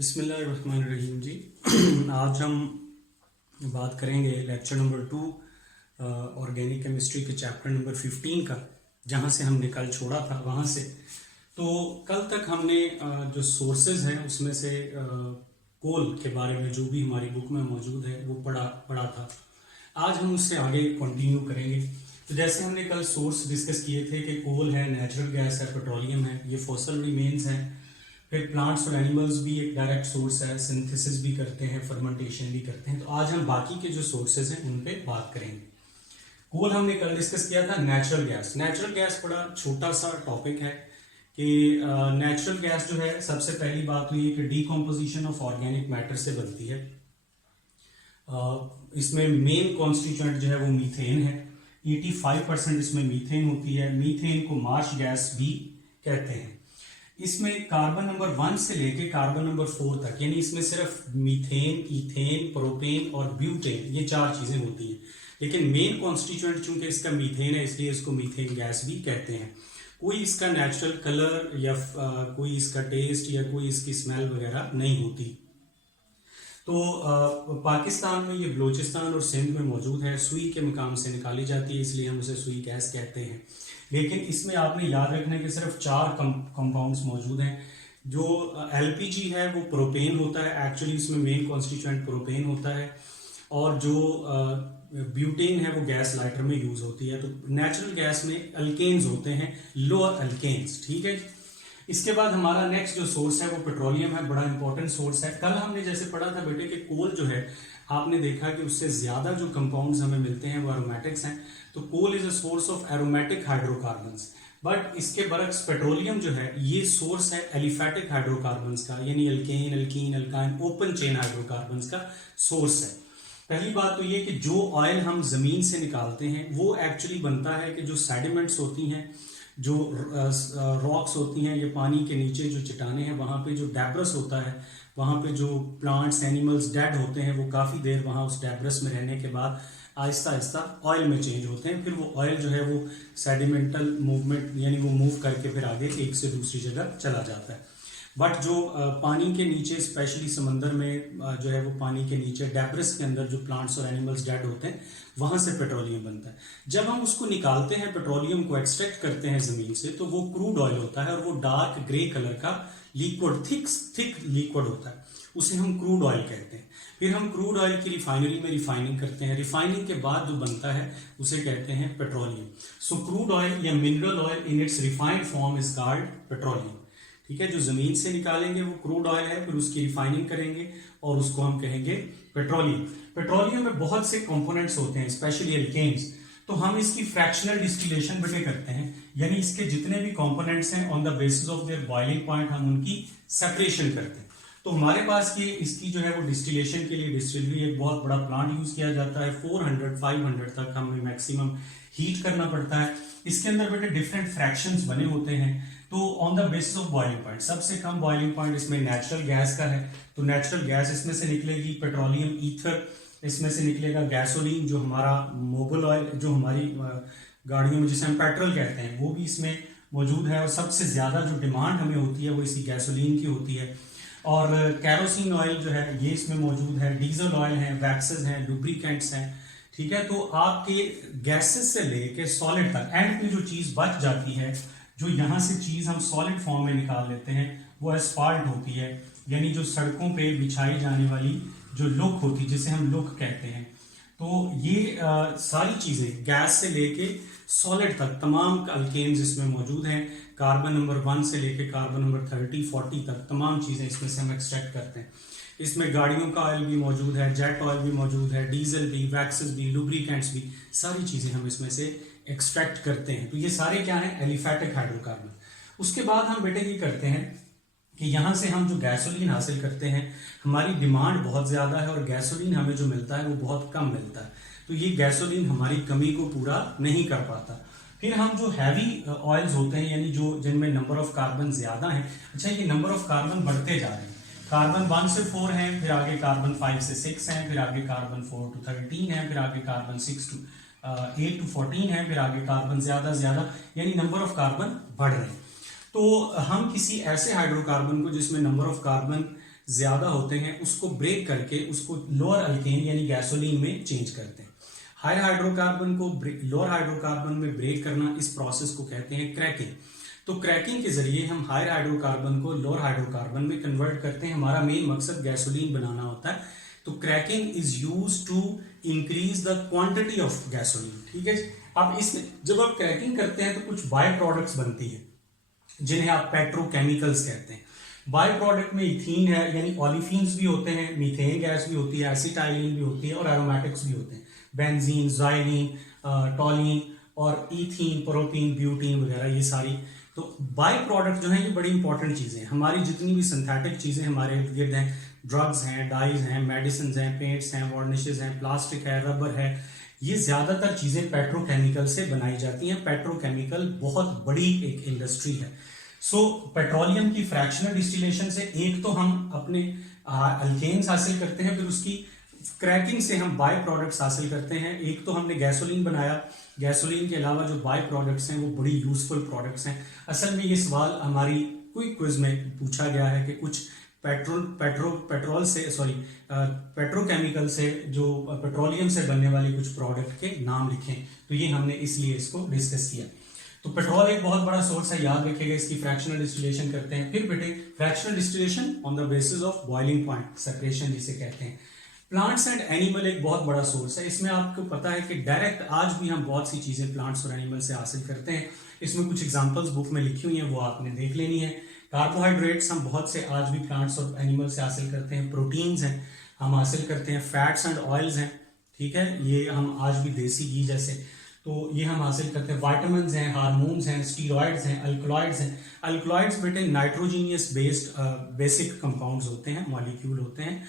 बिस्मिल्लाहिर्रहमानिर्रहीम जी। आज हम बात करेंगे लेक्चर नंबर 2 ऑर्गेनिक केमिस्ट्री के चैप्टर नंबर 15 का, जहाँ से हमने कल छोड़ा था वहाँ से। तो कल तक हमने जो सोर्सेज हैं उसमें से कोल के बारे में जो भी हमारी बुक में मौजूद है वो पढ़ा था। आज हम उससे आगे कंटिन्यू करेंगे। तो जैसे हमने कल सोर्स डिस्कस किए थे कि कोल है, नेचुरल गैस है, पेट्रोलियम है, ये फॉसिल रिमेन्स हैं। फिर प्लांट्स और एनिमल्स भी एक डायरेक्ट सोर्स है, सिंथेसिस भी करते हैं, फर्मेंटेशन भी करते हैं। तो आज हम बाकी के जो सोर्सेज हैं उन पे बात करेंगे। कोल हमने कल डिस्कस किया था। नेचुरल गैस, नेचुरल गैस बड़ा छोटा सा टॉपिक है कि नेचुरल गैस जो है, सबसे पहली बात तो ये कि डीकम्पोजिशन ऑफ ऑर्गेनिक मैटर से बनती है। इसमें मेन कॉन्स्टिट्यूएंट जो है वो मीथेन है। 85% इसमें मीथेन होती है। मीथेन को मार्श गैस भी कहते हैं। इसमें कार्बन नंबर 1 से लेके कार्बन नंबर 4 तक, यानी इसमें सिर्फ मीथेन, इथेन, प्रोपेन और ब्यूटेन, ये 4 चीजें होती हैं। लेकिन मेन कॉन्स्टिट्यूएंट चूंकि इसका मीथेन है, इसलिए इसको मीथेन गैस भी कहते हैं। कोई इसका नेचुरल कलर या कोई इसका टेस्ट या कोई इसकी स्मेल वगैरह नहीं होती। तो पाकिस्तान में ये बलूचिस्तान और सिंध में मौजूद है। सुई के मकाम से निकाली जाती है, इसलिए हम उसे सुई गैस कहते हैं। लेकिन इसमें आपने याद रखना है कि सिर्फ 4 कंपाउंड्स मौजूद हैं। जो एलपीजी है वो प्रोपेन होता है, एक्चुअली इसमें मेन कॉन्स्टिट्यूएंट प्रोपेन होता है। और जो ब्यूटेन है वो गैस लाइटर में यूज होती है। तो नेचुरल गैस में अल्केन्स होते हैं, लोअर अल्केन्स, ठीक है। इसके बाद हमारा नेक्स्ट जो सोर्स है वो पेट्रोलियम है, बड़ा इंपॉर्टेंट सोर्स है। कल हमने जैसे पढ़ा था बेटे कि कोल जो है, आपने देखा कि उससे ज्यादा जो कंपाउंड्स हमें मिलते हैं वो एरोमेटिक्स हैं। तो coal is a source of aromatic hydrocarbons. But इसके बरक्स पेट्रोलियम जो है ये सोर्स है एलिफेटिक हाइड्रोकार्बन्स का, यानी alkane, alkyne, alkyne, open chain hydrocarbons का सोर्स है। पहली बात तो ये कि जो ऑयल हम जमीन से निकालते हैं वो एक्चुअली बनता है कि जो सेडिमेंट्स होती हैं, जो रॉक्स होती हैं, ये पानी के नीचे जो चट्टानें हैं, वहाँ पे जो डेब्रस होता है, वहाँ पे जो प्लांट्स एनिमल्स डेड होते हैं, वो काफ़ी देर वहाँ उस डेब्रस में रहने के बाद आहिस्ता आहिस्ता ऑयल में चेंज होते हैं। फिर वो ऑयल जो है वो सेडिमेंटल मूवमेंट, यानी वो मूव करके फिर आगे एक से दूसरी जगह चला जाता है। बट जो पानी के नीचे, स्पेशली समंदर में जो है वो पानी के नीचे डेब्रिस के अंदर जो प्लांट्स और एनिमल्स डेड होते हैं, वहां से पेट्रोलियम बनता है। जब हम उसको निकालते हैं, पेट्रोलियम को एक्सट्रैक्ट करते हैं जमीन से, तो वो क्रूड ऑयल होता है और वो डार्क ग्रे कलर का लिक्विड, थिक लिक्विड होता है, उसे हम क्रूड ऑयल कहते हैं। फिर हम क्रूड ऑयल की रिफाइनरी में रिफाइनिंग करते हैं। रिफाइनिंग के बाद जो बनता है उसे कहते हैं पेट्रोलियम। सो क्रूड ऑयल या mineral oil in its refined form is called petroleum, ठीक है। जो जमीन से निकालेंगे वो क्रूड ऑयल है, फिर उसकी रिफाइनिंग करेंगे और उसको हम कहेंगे पेट्रोलियम। पेट्रोलियम में बहुत से कंपोनेंट्स होते हैं, स्पेशली एल्केन्स। तो हम इसकी फ्रैक्शनल डिस्टिलेशन बेटे करते हैं, यानी इसके जितने भी कंपोनेंट्स हैं on the basis of their boiling point हम उनकी सेपरेशन करते हैं। तो हमारे पास ये इसकी जो है वो डिस्टिलेशन के लिए डिस्टिलरी एक बहुत बड़ा प्लांट यूज किया जाता है। 400-500 तक हमें मैक्सिमम हीट करना पड़ता है। इसके अंदर बेटे डिफरेंट फ्रैक्शंस बने होते हैं। तो on the basis of boiling point, सबसे कम बॉइलिंग पॉइंट इसमें नेचुरल गैस का है, तो नेचुरल गैस इसमें से निकलेगी। पेट्रोलियम ईथर इसमें से निकलेगा। गैसोलीन जो हमारा मोबिल ऑयल, जो हमारी गाड़ियों में जिसे हम पेट्रोल कहते हैं, वो भी इसमें मौजूद है। और सबसे ज्यादा जो डिमांड हमें होती है वो इसी गैसोलीन की होती है। और कैरोसिन ऑयल जो है ये इसमें मौजूद है। डीजल ऑयल है, वैक्सेस हैं, लुब्रिकेंट्स हैं, ठीक है। तो आपके गैसेस से लेके सॉलिड तक एंड में जो चीज बच जाती है, जो यहाँ से चीज हम सॉलिड फॉर्म में निकाल लेते हैं, वो एस्फाल्ट होती है, यानी जो सड़कों पे बिछाई जाने वाली जो लुक होती है, जिसे हम लुक कहते हैं। तो ये सारी चीजें गैस से लेके सॉलिड तक तमाम अल्केन्स इसमें मौजूद हैं। कार्बन नंबर 1 से लेके कार्बन नंबर 30-40 तक तमाम चीजें इसमें से हम एक्सट्रैक्ट करते हैं। इसमें गाड़ियों का ऑयल भी मौजूद है, जेट ऑयल भी मौजूद है, डीजल भी, वैक्सेस भी, लुब्रिकेंट्स भी, सारी चीजें हम इसमें से एक्सट्रैक्ट करते हैं। तो ये सारे क्या हैं? Aliphatic hydrocarbon. उसके बाद हम बेटे ये करते हैं कि यहां से हम जो गैसोलीन हासिल करते हैं, हमारी डिमांड बहुत ज्यादा है और गैसोलीन हमें जो मिलता है वो बहुत कम मिलता है। तो ये गैसोलीन हमारी कमी को पूरा नहीं कर पाता। फिर हम जो हैवी ऑयल्स होते हैं, यानी जो जिनमें नंबर ऑफ कार्बन ज्यादा है, अच्छा ये नंबर ऑफ कार्बन बढ़ते जा रहे हैं। कार्बन 1 से 4 है, फिर आगे कार्बन 5 से 6 है, फिर आगे कार्बन 4 to 13 है, फिर आगे कार्बन 8 to 14 है, फिर आगे कार्बन ज्यादा, यानी नंबर ऑफ कार्बन बढ़ रहे हैं। तो हम किसी ऐसे हाइड्रोकार्बन को जिसमें नंबर ऑफ कार्बन ज्यादा होते हैं उसको ब्रेक करके उसको लोअर अल्केन यानी गैसोलीन में चेंज करते हैं। हायर हाइड्रोकार्बन को लोअर हाइड्रोकार्बन में ब्रेक करना, इस प्रोसेस को कहते हैं क्रैकिंग। तो क्रैकिंग के जरिए हम हायर हाइड्रोकार्बन को लोअर हाइड्रोकार्बन में कन्वर्ट करते हैं। हमारा मेन मकसद गैसोलीन बनाना होता है। तो cracking is used to increase the quantity of gasoline. ठीक है। अब इसमें जब आप क्रैकिंग करते हैं तो कुछ बाय प्रोडक्ट्स बनती है जिन्हें आप पेट्रोकेमिकल्स कहते हैं। बाय प्रोडक्ट में इथीन है यानी ओलिफिन्स भी होते हैं, मीथेन गैस भी होती है, एसिटाइलिन भी होती है और एरोमेटिक्स भी होते हैं, बेंजीन, ज़ाइलीन, टॉलिन और इथीन, प्रोपीन, ब्यूटीन वगैरह ये सारी। तो बाय प्रोडक्ट जो है ये बड़ी इंपॉर्टेंट चीजें हैं। हमारी जितनी भी सिंथेटिक चीजें हमारे इर्द गिर्द हैं, ड्रग्स हैं, डाइज हैं, मेडिसिन हैं, पेंट्स हैं, वार्निशेस हैं, प्लास्टिक है, रबर है, ये ज्यादातर चीजें पेट्रोकेमिकल से बनाई जाती हैं। पेट्रोकेमिकल बहुत बड़ी एक इंडस्ट्री है। सो पेट्रोलियम की फ्रैक्शनल डिस्टिलेशन से एक तो हम अपने अल्केन्स हासिल करते हैं, फिर उसकी क्रैकिंग से हम बाय प्रोडक्ट्स हासिल करते हैं। एक तो हमने गैसोलीन बनाया, गैसोलीन के अलावा जो बाय प्रोडक्ट्स हैं वो बड़ी यूजफुल प्रोडक्ट्स हैं। असल में ये सवाल हमारी कोई क्विज में पूछा गया है कि कुछ पेट्रोकेमिकल से जो पेट्रोलियम से बनने वाली कुछ प्रोडक्ट के नाम लिखें, तो ये हमने इसलिए इसको डिस्कस किया। तो पेट्रोल एक बहुत बड़ा सोर्स है, याद रखिएगा। इसकी फ्रैक्शनल डिस्टिलेशन करते हैं। फिर बेटे fractional distillation on the basis of boiling point, separation जिसे कहते हैं। प्लांट्स एंड एनिमल एक बहुत बड़ा सोर्स है। इसमें आपको पता है कि डायरेक्ट आज भी हम बहुत सी चीजें प्लांट्स और एनिमल से हासिल करते हैं। इसमें कुछ एग्जांपल्स बुक में लिखी हुई हैं, वो आपने देख लेनी है। कार्बोहाइड्रेट्स हम बहुत से आज भी प्लांट्स और एनिमल से हासिल करते हैं। प्रोटीन्स हैं हम हासिल करते हैं। फैट्स एंड ऑयल्स हैं, ठीक है, ये हम आज भी देसी घी जैसे, तो ये हम हासिल करते हैं। वाइटामिन्स हैं, हार्मोन्स हैं, स्टीरॉइड्स हैं, अल्कलॉइड्स हैं। अल्कलॉइड्स बेटे नाइट्रोजीनियस बेस्ड बेसिक कंपाउंड्स होते हैं, मॉलिक्यूल होते हैं,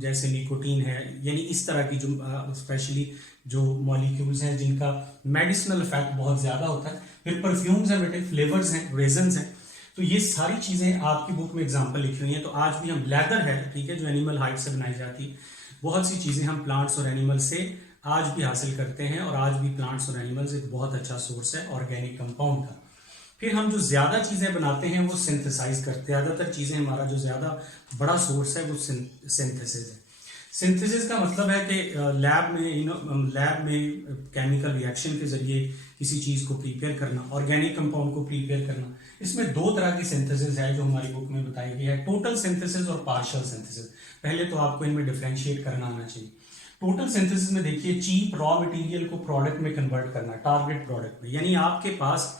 जैसे निकोटीन है, यानी इस तरह की जो स्पेशली जो मॉलिक्यूल्स हैं जिनका मेडिसिनल इफेक्ट बहुत ज्यादा होता है। फिर परफ्यूम्स हैं बेटे, फ्लेवर्स हैं, रेजन्स हैं। तो ये सारी चीजें आपकी बुक में एग्जांपल लिखी हुई हैं। तो आज भी हम लेदर है, ठीक है, जो एनिमल हाइड से बनाई जाती है, बहुत सी चीजें हम प्लांट्स और एनिमल से आज भी हासिल करते हैं। और आज भी प्लांट्स और एनिमल्स एक बहुत अच्छा सोर्स है ऑर्गेनिक कंपाउंड का। फिर हम जो ज्यादा चीजें बनाते हैं वो सिंथेसाइज करते हैं। ज्यादातर चीजें हमारा जो ज्यादा बड़ा सोर्स है वो सिंथेसिस है। सिंथेसिस का मतलब है कि लैब में केमिकल रिएक्शन के जरिए किसी चीज को प्रिपेयर करना, ऑर्गेनिक कंपाउंड को प्रिपेयर करना। इसमें दो तरह की सिंथेसिस है जो हमारी बुक में बताई गई है, टोटल सिंथेसिस और पार्शियल सिंथेसिस। पहले तो आपको इनमें डिफरेंशिएट करना आना चाहिए। टोटल सिंथेसिस में देखिए चीप रॉ मटेरियल को प्रोडक्ट में कन्वर्ट करना, टारगेट प्रोडक्ट में। यानी आपके पास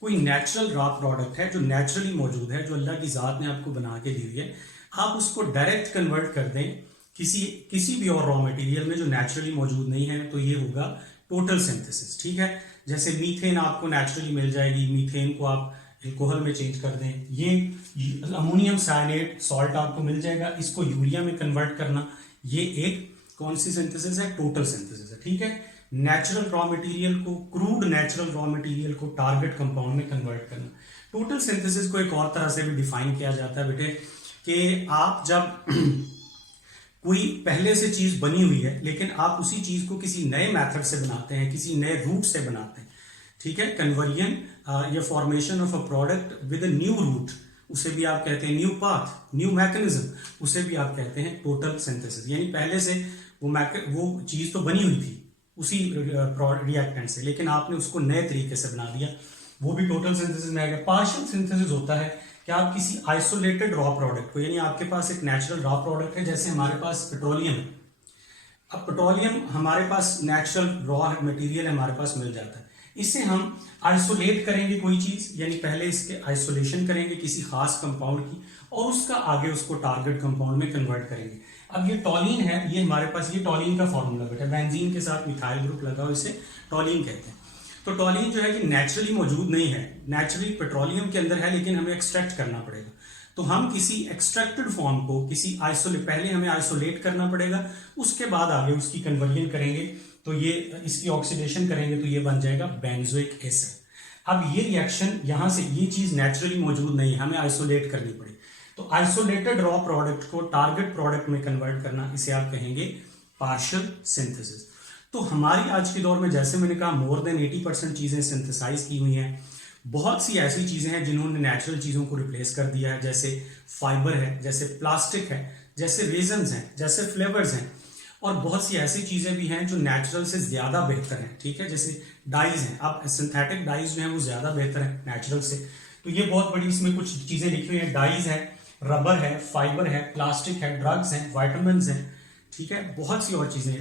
कोई नेचुरल रॉ प्रोडक्ट है जो नेचुरली मौजूद है, जो अल्लाह की जात ने आपको बना के दी हुई है, आप उसको डायरेक्ट कन्वर्ट कर दें किसी भी और रॉ मटेरियल में जो नेचुरली मौजूद नहीं है, तो ये होगा टोटल सिंथेसिस। ठीक है, जैसे मीथेन आपको नेचुरली मिल जाएगी, मीथेन को आप एल्कोहल में चेंज कर दें। ये अमोनियम साइनेट सॉल्ट आपको मिल जाएगा, इसको यूरिया में कन्वर्ट करना, ये एक कौन सी सिंथेसिस है? टोटल सिंथेसिस है। ठीक है, नेचुरल रॉ मटेरियल को, क्रूड नेचुरल रॉ मटेरियल को टारगेट कंपाउंड में कन्वर्ट करना। टोटल सिंथेसिस को एक और तरह से भी डिफाइन किया जाता है बेटे कि आप जब कोई पहले से चीज बनी हुई है लेकिन आप उसी चीज को किसी नए मेथड से बनाते हैं, किसी नए रूट से बनाते हैं। ठीक है, कन्वर्जन या formation of a product with a new root, उसे भी आप कहते हैं न्यू पाथ, न्यू मैकेनिज्म, उसे भी आप कहते हैं टोटल सिंथेसिस। यानी पहले से वो चीज तो बनी हुई थी उसी रिएक्टेंट से, लेकिन आपने उसको नए तरीके से बना दिया, वो भी टोटल सिंथेसिस में आएगा। पार्शियल सिंथेसिस होता है कि आप किसी आइसोलेटेड रॉ प्रोडक्ट को, यानी आपके पास एक नेचुरल रॉ प्रोडक्ट है, जैसे हमारे पास पेट्रोलियम है। अब पेट्रोलियम हमारे पास नेचुरल रॉ मटेरियल हमारे पास मिल जाता है, इससे हम आइसोलेट करेंगे कोई चीज, यानी पहले इसके आइसोलेशन करेंगे किसी खास कंपाउंड की और उसका आगे उसको टारगेट कंपाउंड में कन्वर्ट करेंगे। अब ये टॉलिन है, ये हमारे पास, ये टॉलिन का फॉर्मूला बेटा, बेंजीन के साथ मिथाइल ग्रुप लगा हो, इसे टॉलिन कहते हैं। तो टॉलिन जो है कि नेचुरली मौजूद नहीं है, नेचुरली पेट्रोलियम के अंदर है लेकिन हमें एक्सट्रैक्ट करना पड़ेगा। तो हम किसी एक्सट्रैक्टेड फॉर्म को किसी पहले हमें आइसोलेट करना पड़ेगा, उसके बाद आगे उसकी कन्वर्जन करेंगे, तो ये इसकी ऑक्सीडेशन करेंगे तो ये बन जाएगा बेंजोइक एसिड। अब ये रिएक्शन यहां से, ये चीज नेचुरली मौजूद नहीं है, हमें आइसोलेट करनी पड़ेगी। तो आइसोलेटेड रॉ प्रोडक्ट को टारगेट प्रोडक्ट में कन्वर्ट करना, इसे आप कहेंगे पार्शियल सिंथेसिस। तो हमारी आज के दौर में, जैसे मैंने कहा, मोर देन 80% चीजें सिंथेसाइज की हुई हैं, बहुत सी ऐसी चीजें हैं जिन्होंने नेचुरल चीजों को रिप्लेस कर दिया है, जैसे फाइबर है, जैसे प्लास्टिक है, जैसे रेजन्स हैं, जैसे फ्लेवर्स हैं, और बहुत सी ऐसी चीजें भी हैं जो नेचुरल से ज्यादा बेहतर हैं, ठीक है, जैसे डाइज हैं। अब सिंथेटिक डाइज जो हैं वो ज्यादा बेहतर हैं नेचुरल से। तो ये बहुत बड़ी इसमें कुछ चीजें लिखी हुई हैं, डाइज है, रबर है, फाइबर है, प्लास्टिक है, ड्रग्स हैं, वाइटामिन हैं, ठीक है, बहुत सी और चीजें।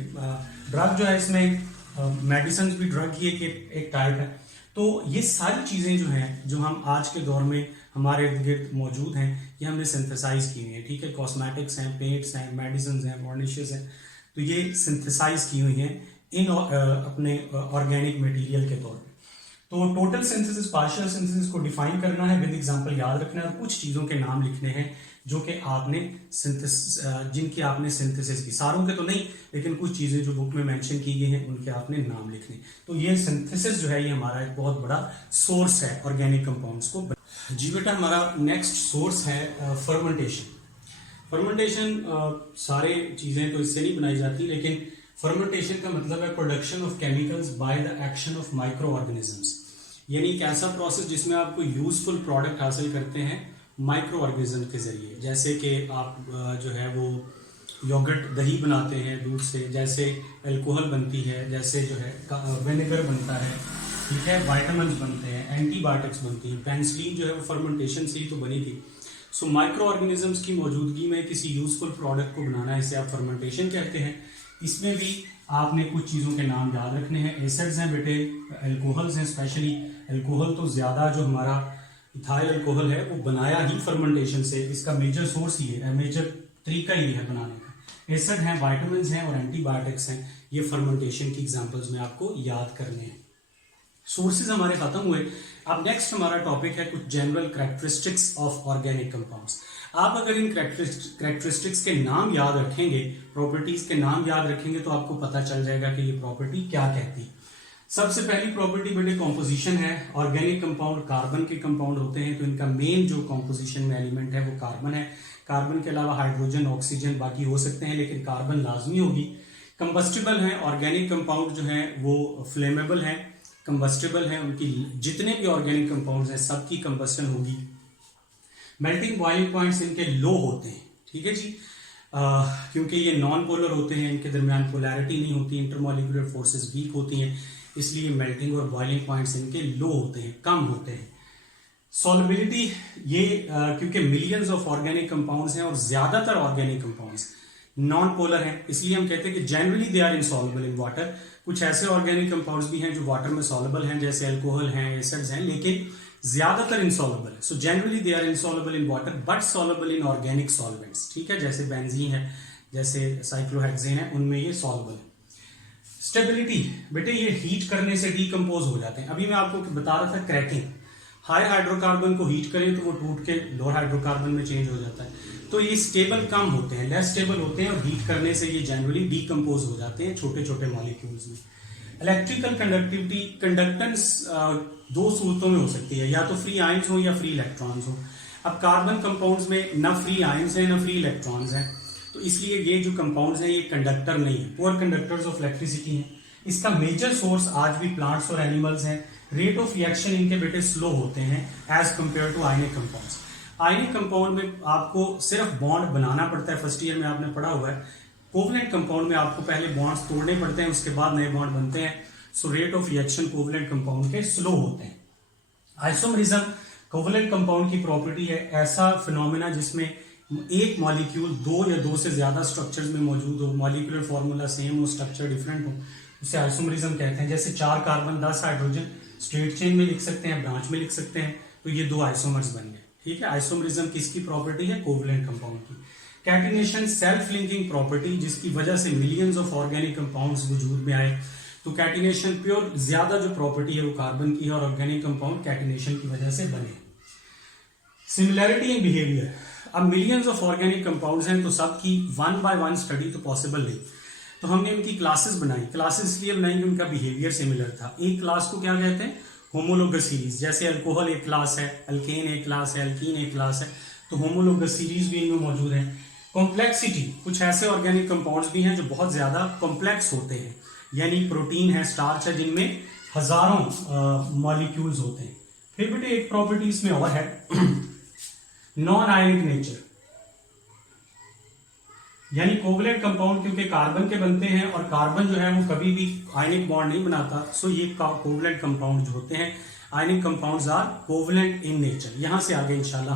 ड्रग जो है इसमें मेडिसिन भी ड्रग ही एक टाइप है। तो ये सारी चीजें जो हैं जो हम आज के दौर में हमारे इर्द गिर्द मौजूद हैं, ये हमने सिंथेसाइज की हुई है, ठीक है। कॉस्मेटिक्स हैं, पेंट्स हैं, मेडिसिन हैं, वार्निशेस हैं, तो ये सिंथेसाइज की हुई हैं इन अपने ऑर्गेनिक मटेरियल के तौर पे। तो टोटल सिंथेसिस, पार्शियल सिंथेसिस को डिफाइन करना है, विद एग्जांपल याद रखना है, और कुछ चीजों के नाम लिखने हैं जो कि आपने जिनकी आपने सिंथेसिस की, सारों के तो नहीं, लेकिन कुछ चीजें जो बुक में मेंशन की गई हैं उनके आपने नाम लिखने। तो ये सिंथेसिस जो है ये हमारा एक बहुत बड़ा सोर्स है ऑर्गेनिक कंपाउंड्स को। जी बेटा, हमारा नेक्स्ट सोर्स है फर्मेंटेशन। फर्मेंटेशन सारे चीजें तो इससे नहीं बनाई जाती, लेकिन फर्मेंटेशन का मतलब है production of chemicals by the action of micro organisms, यानी एक ऐसा प्रोसेस जिसमें आप कोई यूजफुल प्रोडक्ट हासिल करते हैं माइक्रो ऑर्गेनिज्म के जरिए। जैसे कि आप जो है वो योगर्ट, दही बनाते हैं दूध से, जैसे अल्कोहल बनती है, जैसे जो है विनेगर बनता है, ठीक है, वाइटामिन बनते हैं, एंटीबायोटिक्स बनती हैं, पेनिसिलिन जो है वो फर्मेंटेशन से ही तो बनी थी। सो माइक्रो ऑर्गेनिजम्स की मौजूदगी में किसी यूजफुल प्रोडक्ट को बनाना, इसे आप फर्मेंटेशन कहते हैं। इसमें भी आपने कुछ चीज़ों के नाम याद रखने हैं। एसिड्स हैं बेटे, अल्कोहल्स हैं, स्पेशली अल्कोहल तो ज़्यादा जो हमारा इथाइल अल्कोहल है वो बनाया ही फर्मेंटेशन से, इसका मेजर सोर्स ही है, मेजर तरीका ही है बनाने का। एसिड हैं, वाइटामिन हैं और एंटीबायोटिक्स हैं, ये फर्मेंटेशन की एग्जांपल्स में आपको याद करने हैं। सोर्सेज हमारे खत्म हुए। अब नेक्स्ट हमारा टॉपिक है कुछ general characteristics of organic compounds. आप अगर इन कैरेक्टरिस्टिक्स के नाम याद रखेंगे, प्रॉपर्टीज के नाम याद रखेंगे, तो आपको पता चल जाएगा कि ये प्रॉपर्टी क्या कहती है। सबसे पहली प्रॉपर्टी बेटे कॉम्पोजिशन है। ऑर्गेनिक कंपाउंड कार्बन के कंपाउंड होते हैं, तो इनका मेन जो कॉम्पोजिशन में एलिमेंट है वो कार्बन है। कार्बन के अलावा हाइड्रोजन, ऑक्सीजन बाकी हो सकते हैं, लेकिन कार्बन लाजमी होगी। कंबस्टिबल है, ऑर्गेनिक कंपाउंड जो है वो फ्लेमेबल है, कंबस्टिबल है, उनकी जितने भी ऑर्गेनिक कंपाउंड्स हैं सबकी कंबस्टन होगी। मेल्टिंग बॉइलिंग पॉइंट्स इनके लो होते हैं, ठीक है जी, क्योंकि ये नॉन पोलर होते हैं, इनके दरमियान पोलैरिटी नहीं होती, इंटरमॉलिक्यूलर फोर्सेस वीक होती हैं, इसलिए मेल्टिंग और बॉइलिंग पॉइंट्स इनके लो होते हैं, कम होते हैं। सॉल्युबिलिटी, ये क्योंकि मिलियंस ऑफ ऑर्गेनिक कंपाउंड्स हैं और ज्यादातर ऑर्गेनिक कंपाउंड्स नॉन पोलर हैं, इसलिए हम कहते हैं कि generally they are insoluble in water. कुछ ऐसे ऑर्गेनिक कंपाउंड्स भी हैं जो वाटर में सॉल्युबल हैं, जैसे अल्कोहल हैं, एसिड्स हैं, लेकिन ज्यादातर इनसॉल्युबल है। So generally they are insoluble in water but soluble in organic solvents, ठीक है, जैसे बेंजीन है, जैसे साइक्लोहेक्सेन है, उनमें ये सॉल्युबल है। स्टेबिलिटी बेटे, ये हीट करने से डीकंपोज हो जाते हैं। अभी मैं आपको बता रहा था क्रैकिंग, हाई हाइड्रोकार्बन को हीट करें तो वो टूट के लोअर हाइड्रोकार्बन में चेंज हो जाता है, तो ये स्टेबल कम होते हैं, लेस स्टेबल होते हैं, और हीट करने से ये जनरली डीकंपोज हो जाते हैं छोटे छोटे मॉलिक्यूल्स में। इलेक्ट्रिकल कंडक्टिविटी, कंडक्टेंस दो सूरतों में हो सकती है, या तो फ्री आयंस हो या फ्री इलेक्ट्रॉन्स हो। अब कार्बन कंपाउंड्स में न फ्री आयंस हैं न फ्री इलेक्ट्रॉन्स हैं, तो इसलिए ये जो कंपाउंड्स हैं ये कंडक्टर नहीं है, पुअर कंडक्टर्स ऑफ इलेक्ट्रिसिटी हैं। इसका मेजर सोर्स आज भी प्लांट्स और एनिमल्स हैं। रेट ऑफ रिएक्शन इनके बेटे स्लो होते हैं as compare to ionic compounds. Ionic compound में आपको सिर्फ बॉन्ड बनाना पड़ता है, फर्स्ट ईयर में आपने पढ़ा हुआ है। कोवलेंट कंपाउंड में आपको पहले बॉन्ड्स तोड़ने पड़ते हैं, उसके बाद नए बॉन्ड बनते हैं। So rate of reaction covalent compound के स्लो होते हैं। आइसोमरिज्म कोवलेंट कंपाउंड की प्रॉपर्टी है, ऐसा फिनोमेना जिसमें एक मॉलिक्यूल दो या दो से ज्यादा स्ट्रक्चर्स में मौजूद हो, मॉलिक्यूलर फॉर्मूला सेम हो, स्ट्रक्चर डिफरेंट हो, उसे आइसोमरिज्म कहते हैं। जैसे 4 कार्बन 10 हाइड्रोजन स्ट्रेट चेन में लिख सकते हैं, ब्रांच में लिख सकते हैं, तो ये 2 आइसोमर्स बन गए, ठीक है। आइसोमरिज्म किसकी प्रॉपर्टी है? कोवलेंट कंपाउंड की। कैटिनेशन सेल्फ लिंकिंग प्रॉपर्टी, जिसकी वजह से मिलियंस ऑफ ऑर्गेनिक कंपाउंड्स वजूद में आए। तो कैटिनेशन प्योर ज्यादा जो प्रॉपर्टी है वो कार्बन की है, और ऑर्गेनिक कंपाउंड कैटिनेशन की वजह से बने। सिमिलैरिटी इन बिहेवियर, अब मिलियंस ऑफ ऑर्गेनिक कंपाउंड्स हैं तो सबकी 1 by 1 स्टडी तो पॉसिबल नहीं, तो हमने उनकी क्लासेस बनाई। क्लासेस इसलिए बनाई कि उनका बिहेवियर सिमिलर था। एक क्लास को क्या कहते हैं? Homologous series. जैसे अल्कोहल एक क्लास है, अल्केन एक क्लास है, अल्कीन एक क्लास है, तो होमोलोगस सीरीज भी इनमें मौजूद है। कॉम्प्लेक्सिटी, कुछ ऐसे ऑर्गेनिक कंपाउंड्स भी हैं जो बहुत ज्यादा कॉम्प्लेक्स होते हैं, यानी प्रोटीन है, स्टार्च है, जिनमें हजारों मॉलिक्यूल्स होते हैं, फिर बेटे एक प्रॉपर्टी इसमें और है नॉन आयनिक नेचर, यानी कोवलेंट कंपाउंड क्योंकि कार्बन के बनते हैं और कार्बन जो है वो कभी भी आयनिक बॉन्ड नहीं बनाता, सो ये कोवलेंट कंपाउंड जो होते हैं, ionic compounds are covalent in nature. यहां से आगे इंशाल्लाह